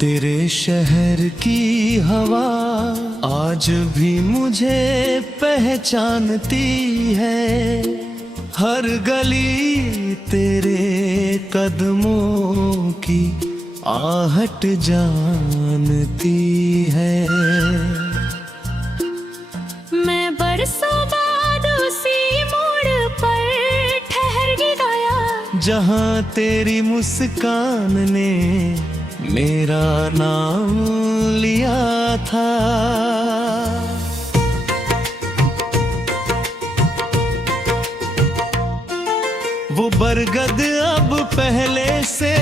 तेरे शहर की हवा आज भी मुझे पहचानती है। हर गली तेरे कदमों की आहट जानती है। मैं बरसों बाद उसी मोड़ पर ठहर गया, जहाँ तेरी मुस्कान ने मेरा नाम लिया था। वो बरगद अब पहले से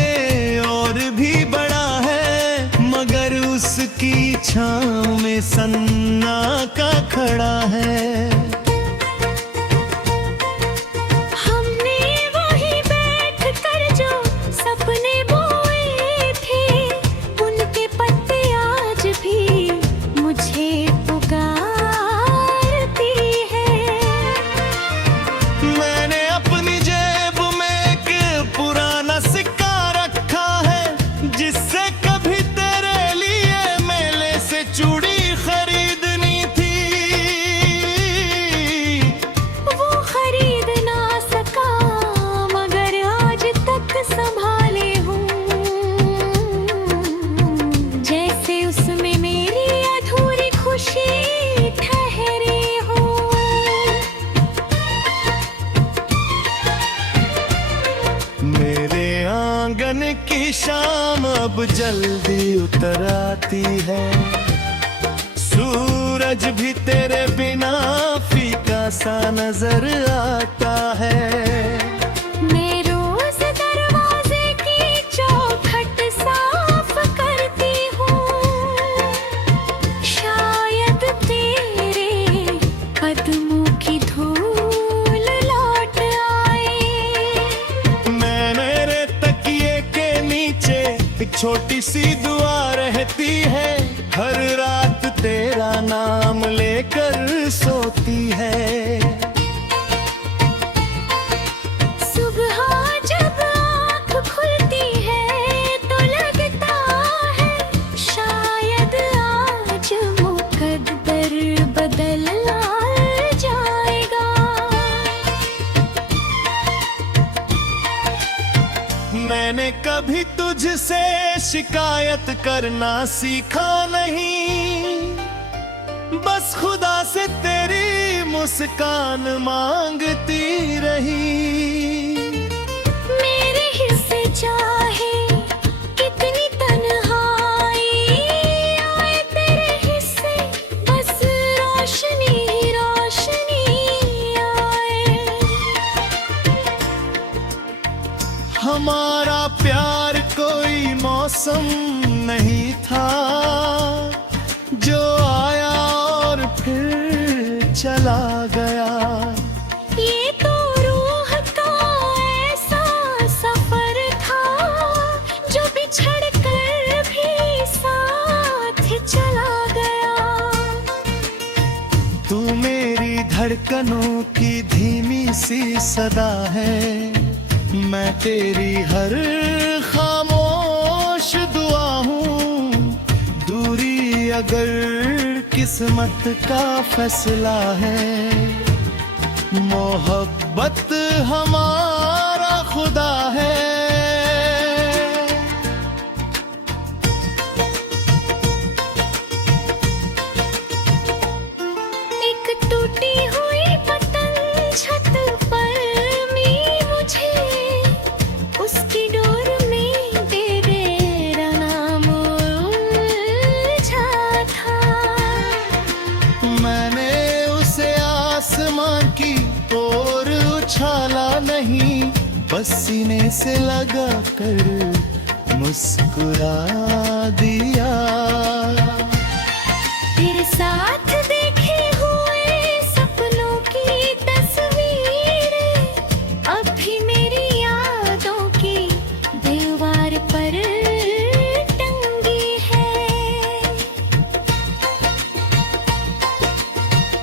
और भी बड़ा है, मगर उसकी छांव में सन्ना का खड़ा है। मेरे आंगन की शाम अब जल्दी उतर आती है। सूरज भी तेरे बिना फीका सा नजर आता है। मैं रोज दरवाजे की चौखट साफ करती हूँ, शायद तेरे कदमों की धूल लौट आए। मेरे तकिए के नीचे एक छोटी सी दुआ रहती है, हर रात तेरा नाम लेकर सोती है। सुबह जब आँख खुलती है तो लगता है शायद आज मुकद्दर बदल जाएगा। मैंने कभी तुझसे शिकायत करना सीखा नहीं, बस खुदा से तेरी मुस्कान मांगती रही। मेरे हिस्से चाहे कितनी तन्हाई आए, तेरे हिस्से बस रोशनी रोशनी आए। हमारा प्यार कोई मौसम नहीं था जो आया और फिर चला गया। ये तो रूह का ऐसा सफर था जो बिछड़ कर भी साथ चला गया। तू मेरी धड़कनों की धीमी सी सदा है, मैं तेरी हर खामोश दुआ हूँ। दूरी अगर किस्मत का फैसला है, मोहब्बत हमारा खुदा है। एक टूटी हुई पतंग छत पर मिली मुझे, उसकी डोर में तेरा नाम उलझा था। मैंने उसे आसमां की ओर उछाला नहीं, बस सीने से लगा कर मुस्कुरा दिया। तेरे साथ देखे हुए सपनों की तस्वीरें अब भी मेरी यादों की दीवार पर टंगी है।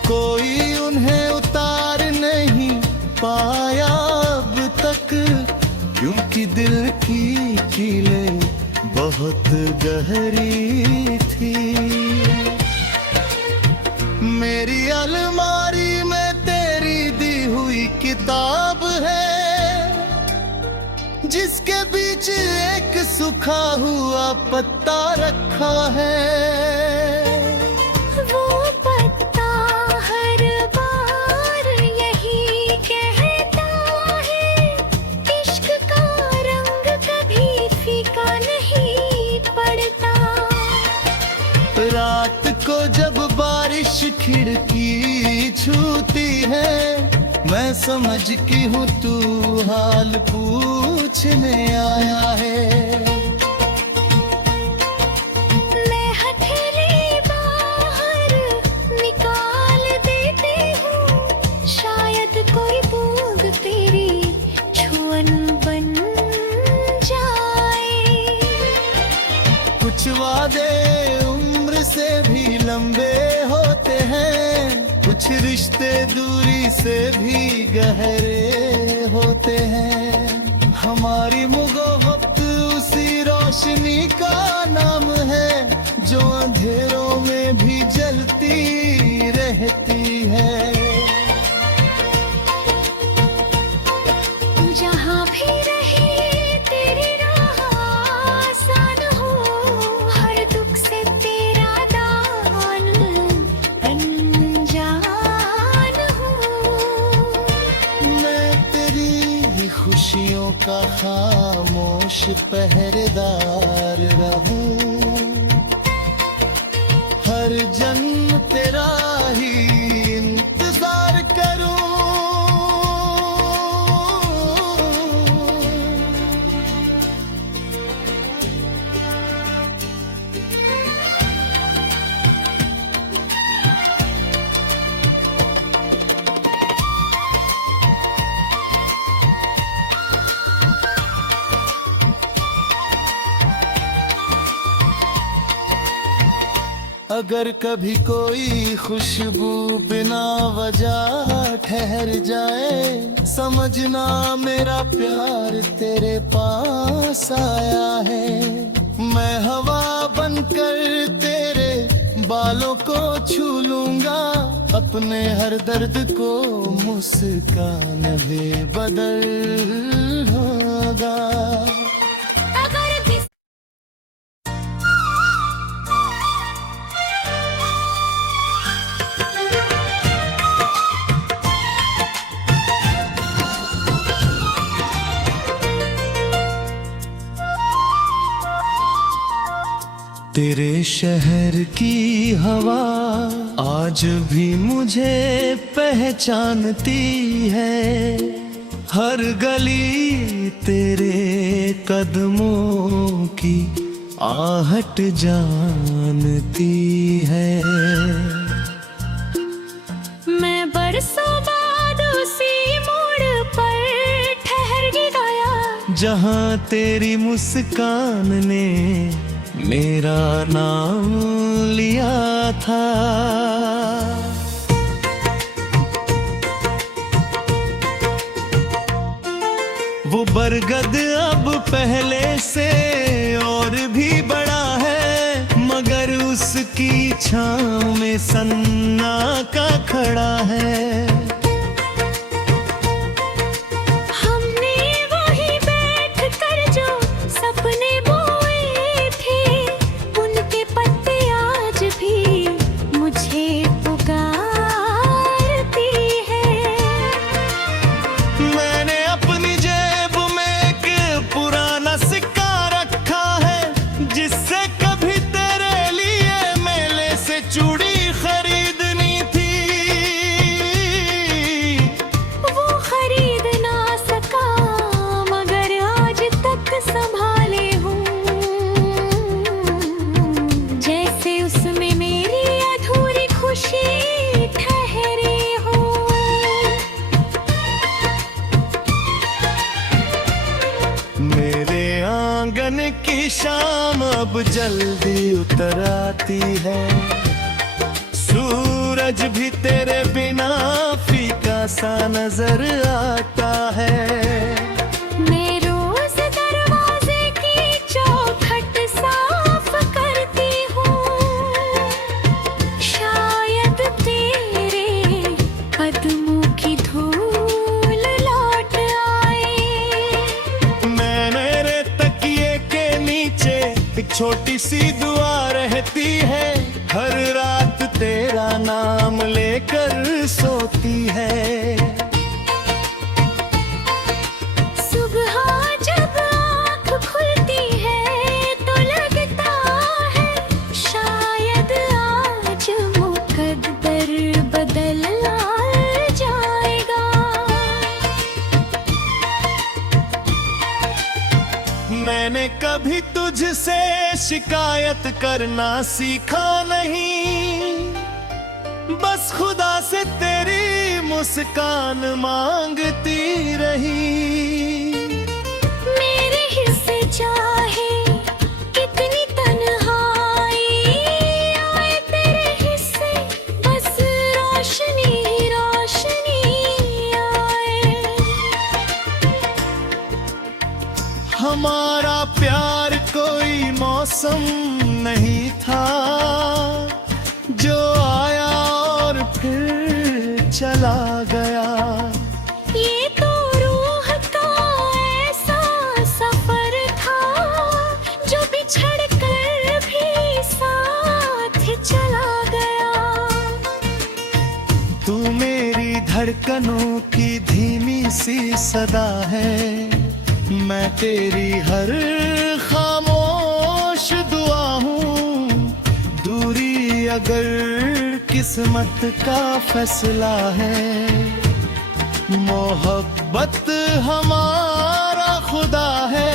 कोई उन्हें उतार नहीं पाया अब तक, क्योंकि दिल की कीलें बहुत गहरी थी। मेरी अलमारी में तेरी दी हुई किताब है, जिसके बीच एक सूखा हुआ पत्ता रखा है। वो पत्ता हर बार यही कहता है, इश्क का रंग कभी फीका नहीं पड़ता। रात को जब बारिश खिड़की छूती है, मैं समझती हूँ तू हाल पूछने आया है। मैं हथेली बाहर निकाल देती हूँ, शायद कोई बूंद तेरी छुअन बन जाए। कुछ वादे उम्र से भी लंबे होते हैं, कुछ रिश्ते दूरी से भी गहरे होते हैं। हमारी मुहब्बत उसी रोशनी का नाम है, जो अंधेरों में भी जलती रहती है। जहाँ भी रहे तेरी राह आसान हो, हर दुख से तेरा दामन अनजान हो। मैं तेरी खुशियों का खामोश पहरेदार रहूं, हर जन्म तेरा ही इंतजार करूं। अगर कभी कोई खुशबू बिना वजह ठहर जाए, समझना मेरा प्यार तेरे पास आया है। मैं हवा बनकर तेरे बालों को छू लूंगा, अपने हर दर्द को मुस्कान में बदल होगा। तेरे शहर की हवा आज भी मुझे पहचानती है, हर गली तेरे कदमों की आहट जानती है। मैं बरसों बाद उसी मोड़ पर ठहर गया, जहाँ तेरी मुस्कान ने मेरा नाम लिया था। वो बरगद अब पहले से और भी बड़ा है, मगर उसकी छांव में सन्ना का खड़ा है। हमने वहीं बैठ कर जो सपने बोए थे, उनके पत्ते आज भी मुझे पुकारती है। मैंने अपनी जेब में एक पुराना सिक्का रखा है, जिससे कभी तेरे लिए मेले से चूड़ी खरीदनी थी। वो खरीद ना सका, मगर आज तक संभाले हूँ, जैसे उसमें मेरी अधूरी खुशी ठहरी हो। मेरे आंगन की शाम अब जल्दी उतर आती है, सूरज भी तेरे बिना फीका सा नजर आता है। मैं रोज दरवाजे की चौखट सा छोटी सी दुआ रहती है, हर रात तेरा नाम लेकर सोती है। सुबह जब आँख खुलती है तो लगता है शायद आज मुकद्दर बदल जाएगा। मैंने कभी तुझसे शिकायत करना सीखा नहीं, बस खुदा से तेरी मुस्कान मांगती रही। मेरे हिस्से चाहे कितनी तन्हाई आए, तेरे हिस्से बस रोशनी रोशनी आए। हमारा प्यार कोई मौसम नहीं था जो आया और फिर चला गया। ये तो रूह का ऐसा सफर था जो बिछड़ कर भी साथ चला गया। तू मेरी धड़कनों की धीमी सी सदा है, मैं तेरी हर खामोश दुआ हूँ। दूरी अगर किस्मत का फैसला है, मोहब्बत हमारा खुदा है।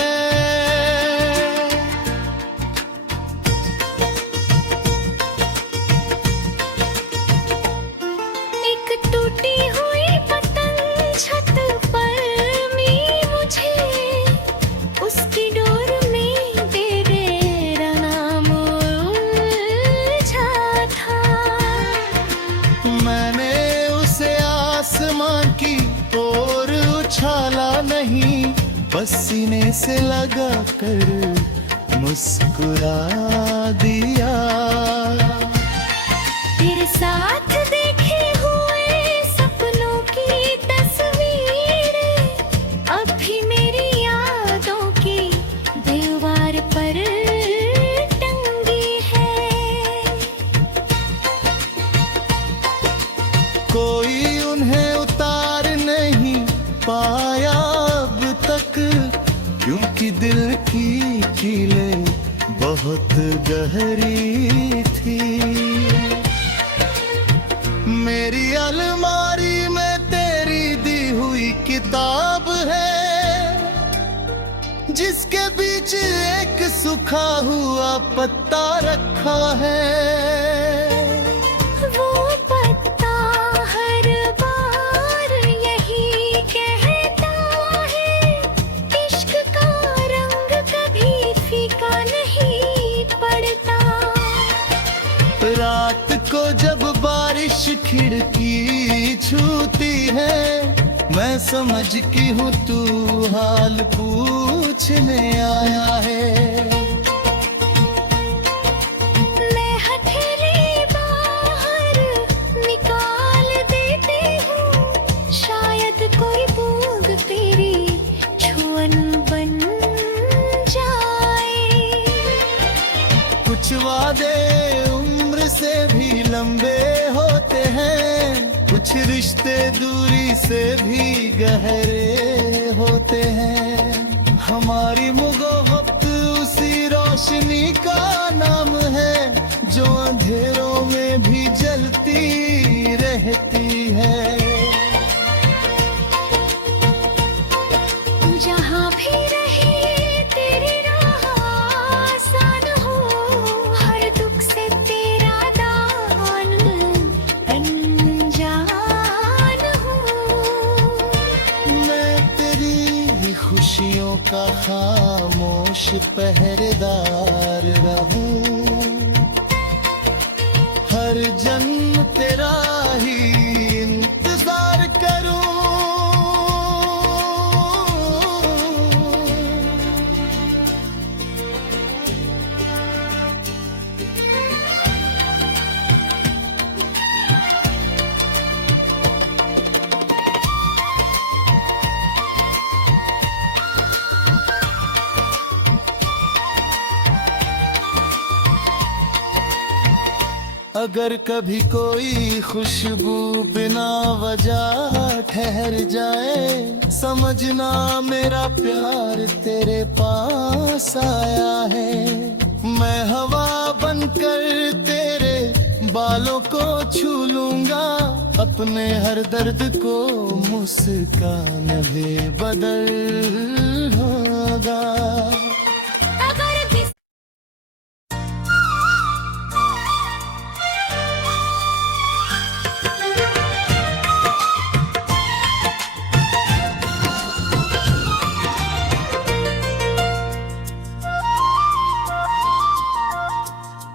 एक टूटी हुई पतंग छत पर मी मुझे, उसकी डोर में तेरा नाम उलझा था। मैंने उसे आसमां की ओर उछाला नहीं, बस सीने से लगा कर मुस्कुरा दिया। तेरे साथ देखे हुए सपनों की तस्वीरें अब भी मेरी यादों की दीवार पर टंगी है। कोई उन्हें उतार नहीं पाया अब तक, क्योंकि दिल की कीलें बहुत गहरी थी। मेरी अलमारी में तेरी दी हुई किताब है, जिसके बीच एक सूखा हुआ पत्ता रखा है। वो पत्ता हर बार यही कहता है, इश्क का रंग कभी फीका नहीं पड़ता। रात को जब बारिश खिड़की छूती है, मैं समझती हूँ तू हाल पूछने आया है। मैं हथेली बाहर निकाल देती हूँ, शायद कोई बूंद तेरी छुअन बन जाए। कुछ वादे उम्र से भी लंबे होते हैं, कुछ रिश्ते दूरी से भी गहरे होते हैं। हमारी मोहब्बत उसी रोशनी का नाम है, जो अंधेरों में भी जलती रहती है। जहाँ भी रहे तेरी राह आसान हो, हर दुख से तेरा दामन अनजान हो। मैं तेरी खुशियों का खामोश पहरेदार रहूं, हर जन्म तेरा ही इंतजार करूं। अगर कभी कोई खुशबू बिना वजह ठहर जाए, समझना मेरा प्यार तेरे पास आया है। मैं हवा बनकर तेरे बालों को छू लूंगा, अपने हर दर्द को मुस्कान भी बदल होगा।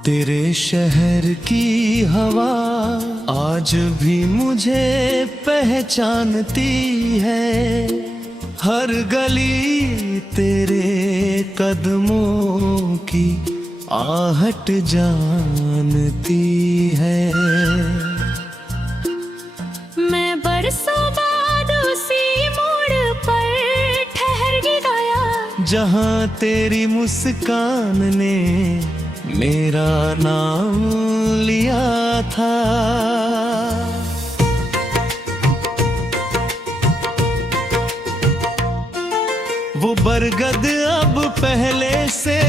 तेरे शहर की हवा आज भी मुझे पहचानती है, हर गली तेरे कदमों की आहट जानती है। मैं बरसों बाद उसी मोड़ पर ठहर गया, जहाँ तेरी मुस्कान ने मेरा नाम लिया था। वो बरगद अब पहले से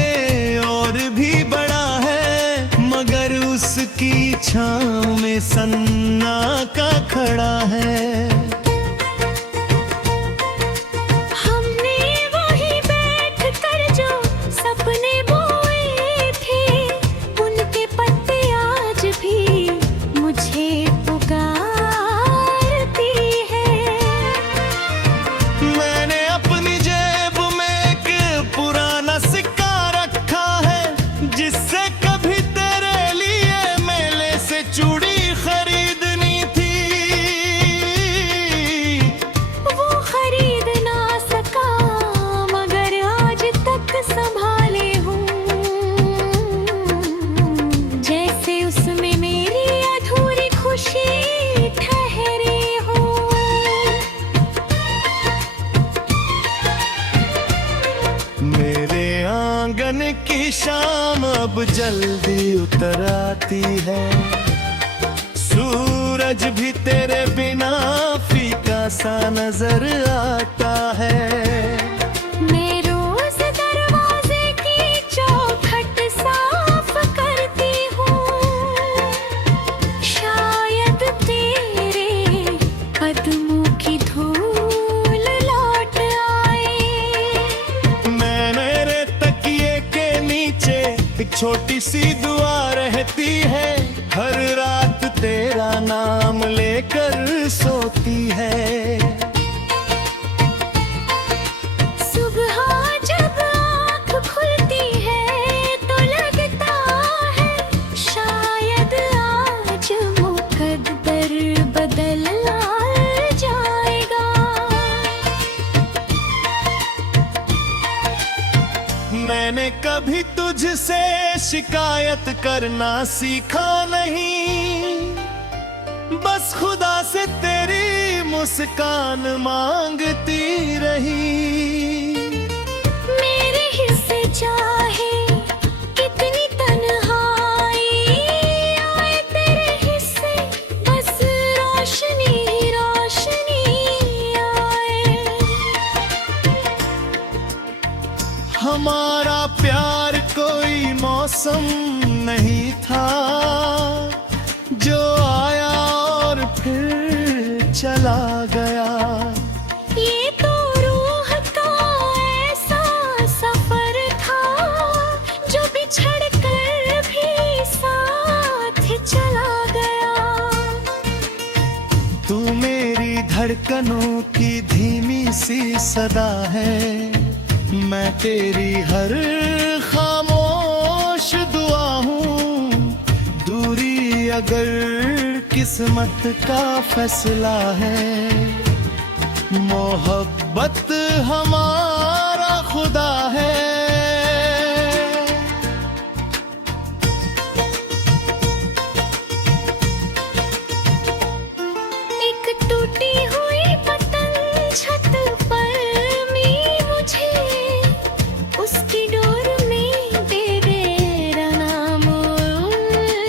और भी बड़ा है, मगर उसकी छांव में सन्ना का खड़ा है। आंगन की शाम अब जल्दी उतर आती है, सूरज भी तेरे बिना फीका सा नजर आता है। मैं रोज दरवाजे की चौखट साफ करती हूँ, शायद तेरे कदमों की धूल लौट आए। मेरे तकिए के नीचे एक छोटी सी दुआ रहती है, हर रात तेरा नाम लेकर सोती है। सुबह जब आँख खुलती है तो लगता है शायद आज मुकद्दर बदल जाएगा। मैंने कभी तुझसे शिकायत करना सीखा नहीं, बस खुदा से तेरी मुस्कान मांगती रही। मेरे हिस्से चाहे कितनी तन्हाई आए, तेरे हिस्से बस रोशनी रोशनी आए। हमारा प्यार कोई मौसम नहीं था जो आया और फिर चला गया। ये तो रूह का ऐसा सफर था जो बिछड़ कर भी साथ चला गया। तू मेरी धड़कनों की धीमी सी सदा है, मैं तेरी हर खामोश दुआ हूँ। दूरी अगर किस्मत का फैसला है, मोहब्बत हमारा खुदा है। एक टूटी हुई पतंग छत पर मिली मुझे, उसकी डोर में तेरा नाम उलझा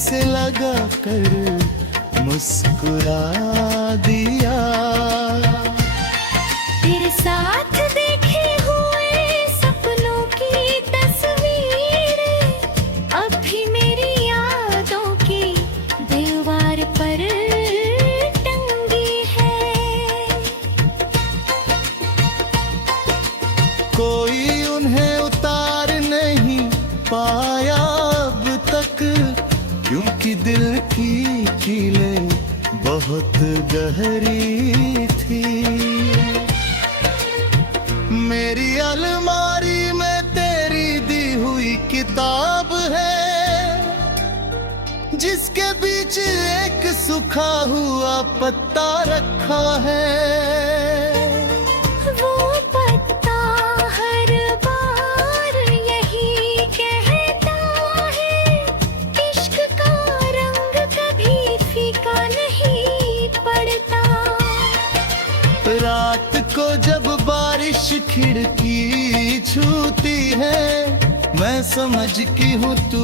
से लगा कर मुस्कुरा दिया। तेरे साथ देखे हुए सपनों की तस्वीरें अब भी मेरी यादों की दीवार पर टंगी है। कोई उन्हें उतार नहीं पाया अब तक, क्योंकि दिल की कीलें बहुत गहरी थी। मेरी अलमारी में तेरी दी हुई किताब है, जिसके बीच एक सूखा हुआ पत्ता रखा है। वो पत्ता हर बार यही कहता है, इश्क का रंग कभी फीका नहीं पड़ता। रात को जब बारिश खिड़की छूती है, मैं समझती हूँ तू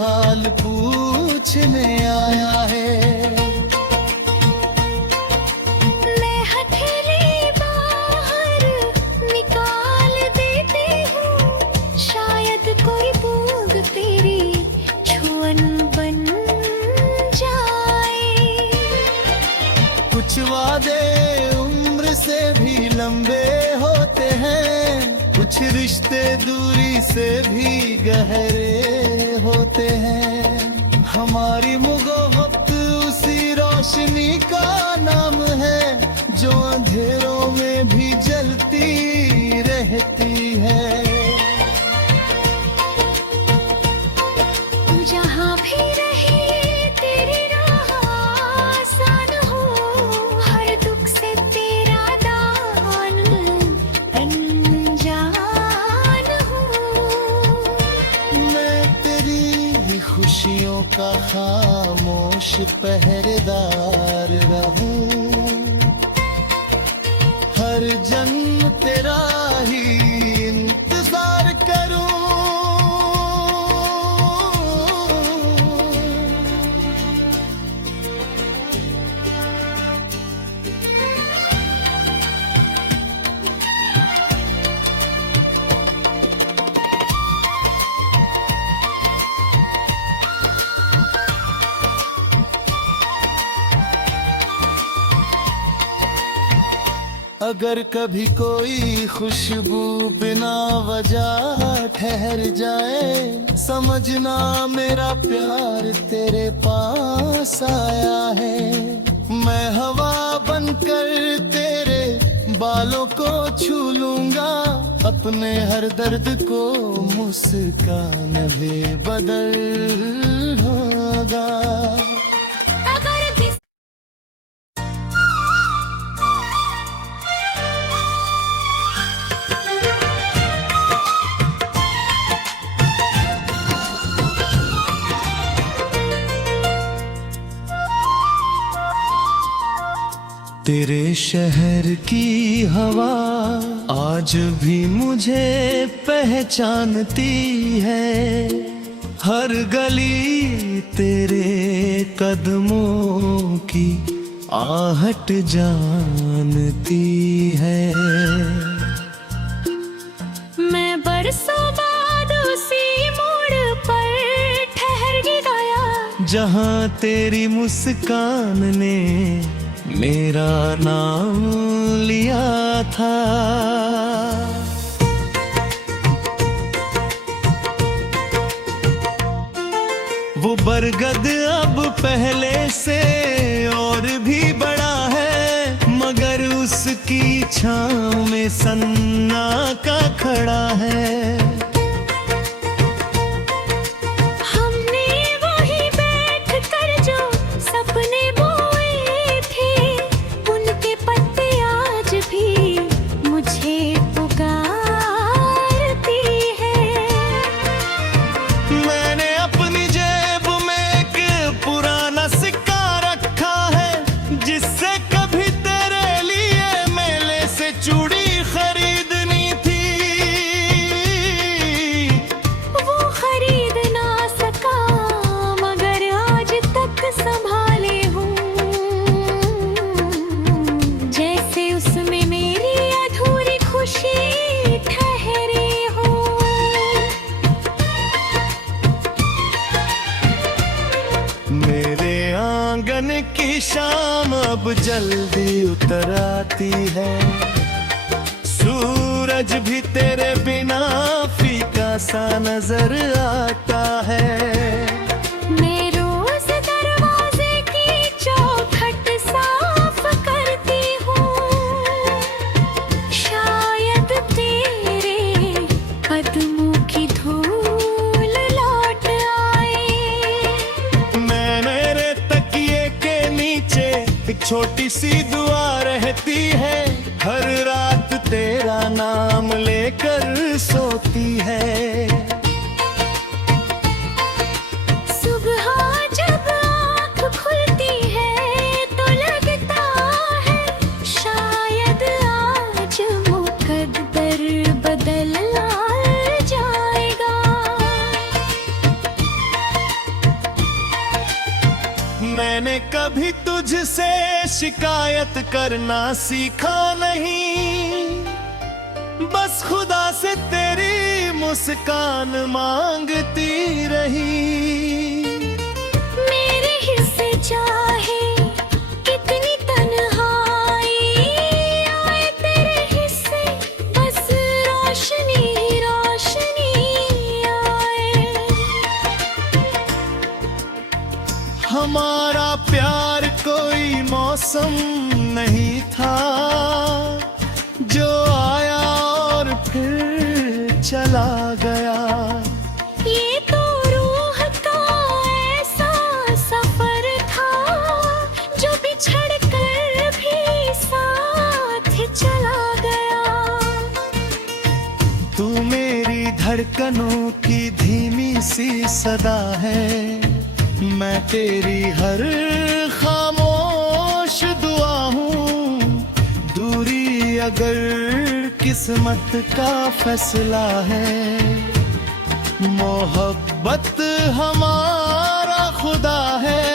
हाल पूछने आया है। मैं हथेली बाहर निकाल देती हूँ, शायद कोई बूंद तेरी छुअन बन जाए। कुछ वादे उम्र से भी लंबे होते हैं, कुछ रिश्ते दूरी से भी गहरे होते हैं। हमारी मोहब्बत उसी रोशनी का नाम है, जो अंधेरों में भी जलती रहती है। तू जहाँ भी रहे तेरी राह आसान हो, हर दुख से तेरा दामन अनजान हो। मैं तेरी खुशियों का खामोश पहरेदार रहूं, हर जन्म तेरा ही इंतजार करूं। अगर कभी कोई खुशबू बिना वजह ठहर जाए, समझना मेरा प्यार तेरे पास आया है। मैं हवा बनकर तेरे बालों को छू लूंगा, अपने हर दर्द को मुस्कान में बदल होगा। तेरे शहर की हवा आज भी मुझे पहचानती है, हर गली तेरे कदमों की आहट जानती है। मैं बरसों बाद उसी मोड़ पर ठहर गया, जहाँ तेरी मुस्कान ने मेरा नाम लिया था। वो बरगद अब पहले से और भी बड़ा है, मगर उसकी छांव में सन्ना का खड़ा है। हमने वहीं बैठ कर जो सपने बोए थे, उनके पत्ते आज भी मुझे पुकारती है। मैंने अपनी जेब में एक पुराना सिक्का रखा है, जिससे कभी तेरे लिए मेले से चूड़ी खरीदनी थी। शाम अब जल्दी उतर आती है, सूरज भी तेरे बिना फीका सा नजर आता है। मैं रोज दरवाजे की चौखट साफ करती हूँ, शायद तेरे कदमों की धूल लौट आए। मेरे तकिए के नीचे एक छोटी सी दुआ रहती है, हर रात तेरा नाम लेकर सोती है। सुबह जब आँख खुलती है तो लगता है शायद आज मुकद्दर बदल जाएगा। मैंने कभी तुझसे शिकायत करना सीखा नहीं, बस खुदा से तेरी मुस्कान मांगती रही। मेरे हिस्से चाहे कितनी तन्हाई आए, तेरे हिस्से बस रोशनी रोशनी आए। हमारा प्यार कोई मौसम नहीं था जो आया और फिर चला गया। ये तो रूह का ऐसा सफर था जो बिछड़ कर भी साथ चला गया। तू मेरी धड़कनों की धीमी सी सदा है, मैं तेरी हर खामोश दुआ हूँ। दूरी अगर किस्मत का फैसला है, मोहब्बत हमारा खुदा है।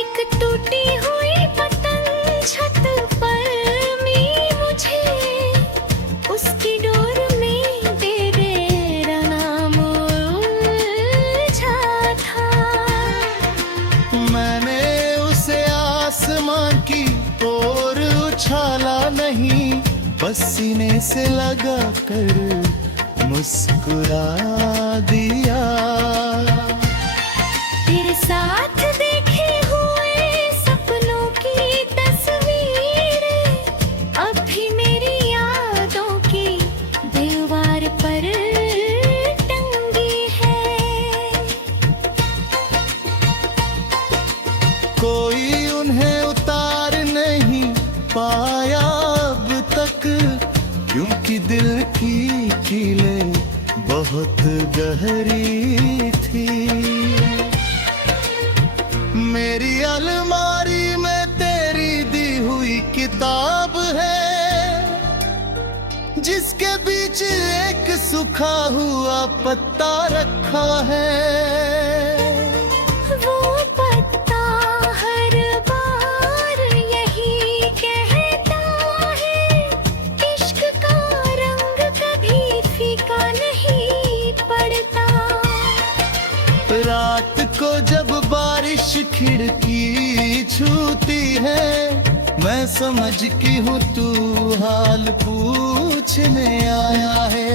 एक टूटी हुई पतंग छत पर मिली मुझे, उसकी डोर में तेरा नाम उलझा था। मैंने उसे आसमां की ओर उछाला नहीं, बस सीने से लगा कर मुस्कुरा दिया। तेरे साथ देखे हुए सपनों की तस्वीर अब भी मेरी यादों की दीवार पर टंगी है। कोई उन्हें उतार नहीं पाया अब तक, क्योंकि दिल की कीलें बहुत गहरी थी। मेरी अलमारी में तेरी दी हुई किताब है, जिसके बीच एक सूखा हुआ पत्ता रखा है। वो पत्ता हर बार यही कहता है, इश्क का रंग कभी फीका नहीं पड़ता। रात को जब बारिश खिड़की छूती है, मैं समझती हूँ तू हाल पूछने आया है।